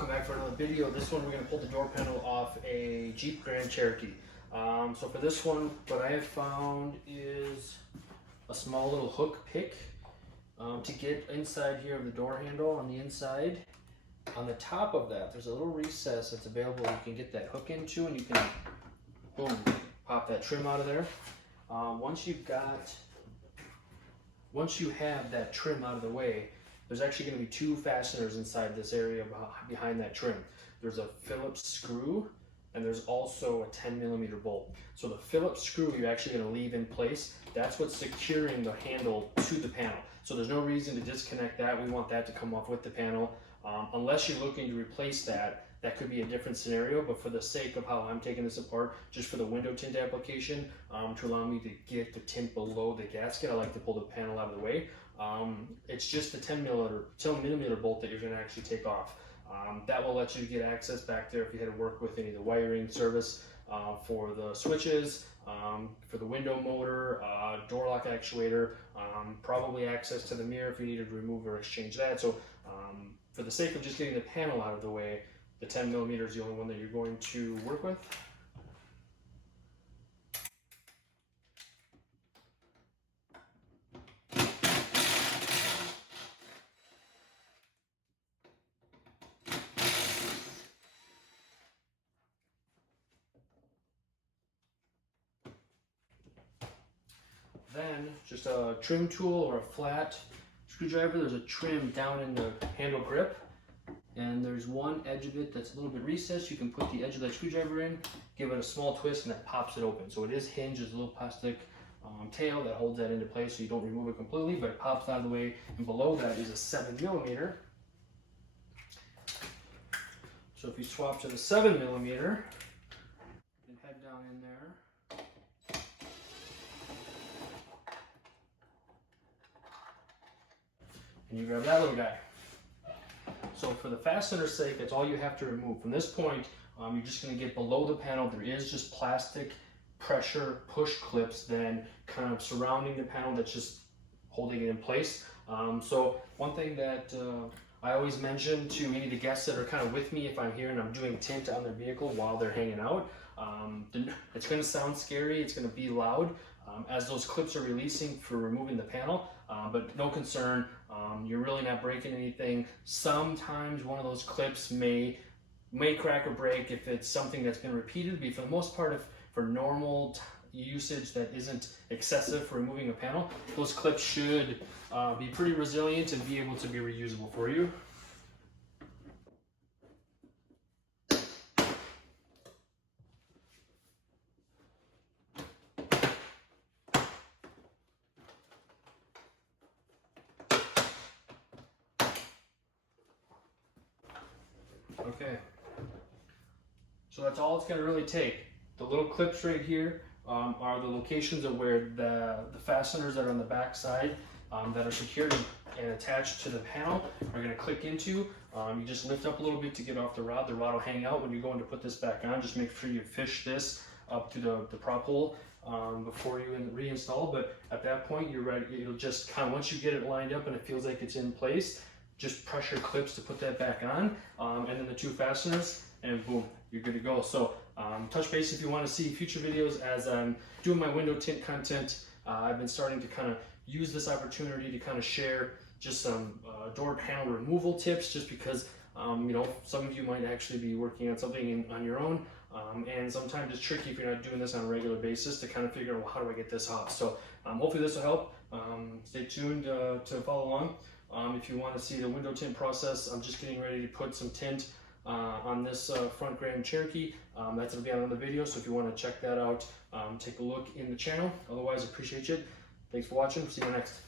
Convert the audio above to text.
welcome back for another video. This one we're going to pull the door panel off a Jeep Grand Cherokee. So for this one, what I have found is a small little hook pick to get inside here of the door handle on the inside. On the top of that, there's a little recess that's available you can get that hook into, and you can, boom, pop that trim out of there. Once you have that trim out of the way, there's actually going to be two fasteners inside this area behind that trim. There's a Phillips screw, and there's also a 10mm bolt. So the Phillips screw you're actually going to leave in place. That's what's securing the handle to the panel. So there's no reason to disconnect that. We want that to come off with the panel. Unless you're looking to replace that, that could be a different scenario, but for the sake of how I'm taking this apart, just for the window tint application, to allow me to get the tint below the gasket, I like to pull the panel out of the way. It's just the 10mm bolt that you're going to actually take off. That will let you get access back there if you had to work with any of the wiring service for the switches, for the window motor, door lock actuator, probably access to the mirror if you needed to remove or exchange that. So for the sake of just getting the panel out of the way, the 10mm is the only one that you're going to work with. Then just a trim tool or a flat screwdriver. There's a trim down in the handle grip, and there's one edge of it that's a little bit recessed. You can put the edge of that screwdriver in, give it a small twist, and that pops it open. So it is hinged. There's a little plastic tail that holds that into place so you don't remove it completely, but it pops out of the way. And below that is a 7mm. So if you swap to the 7mm and head down in there, and you grab that little guy. So for the fastener's sake, that's all you have to remove. From this point, you're just going to get below the panel. There is just plastic pressure push clips then kind of surrounding the panel that's just holding it in place. So one thing that I always mention to any of the guests that are kind of with me if I'm here and I'm doing tint on their vehicle while they're hanging out, it's going to sound scary, it's going to be loud as those clips are releasing for removing the panel, but no concern, you're really not breaking anything. Sometimes one of those clips may crack or break if it's something that's been repeated, but for the most part, for normal usage that isn't excessive for removing a panel, those clips should be pretty resilient and be able to be reusable for you. Okay, so that's all it's going to really take. The little clips right here are the locations of where the fasteners that are on the back side that are secured and attached to the panel are going to click into. You just lift up a little bit to get off the rod. The rod will hang out when you're going to put this back on. Just make sure you fish this up to the prop hole before you reinstall. But at that point, you're ready. It'll just kind of, once you get it lined up and it feels like it's in place, just pressure clips to put that back on, and then the two fasteners, and boom, you're good to go. So touch base if you want to see future videos as I'm doing my window tint content. I've been starting to kind of use this opportunity to kind of share just some door panel removal tips, just because you know, some of you might actually be working on something on your own, and sometimes it's tricky if you're not doing this on a regular basis to kind of figure out, well, how do I get this off? So hopefully this will help. Stay tuned to follow along. If you want to see the window tint process, I'm just getting ready to put some tint on this front Grand Cherokee. That's going to be on another video, so if you want to check that out, take a look in the channel. Otherwise, appreciate you. Thanks for watching. See you next.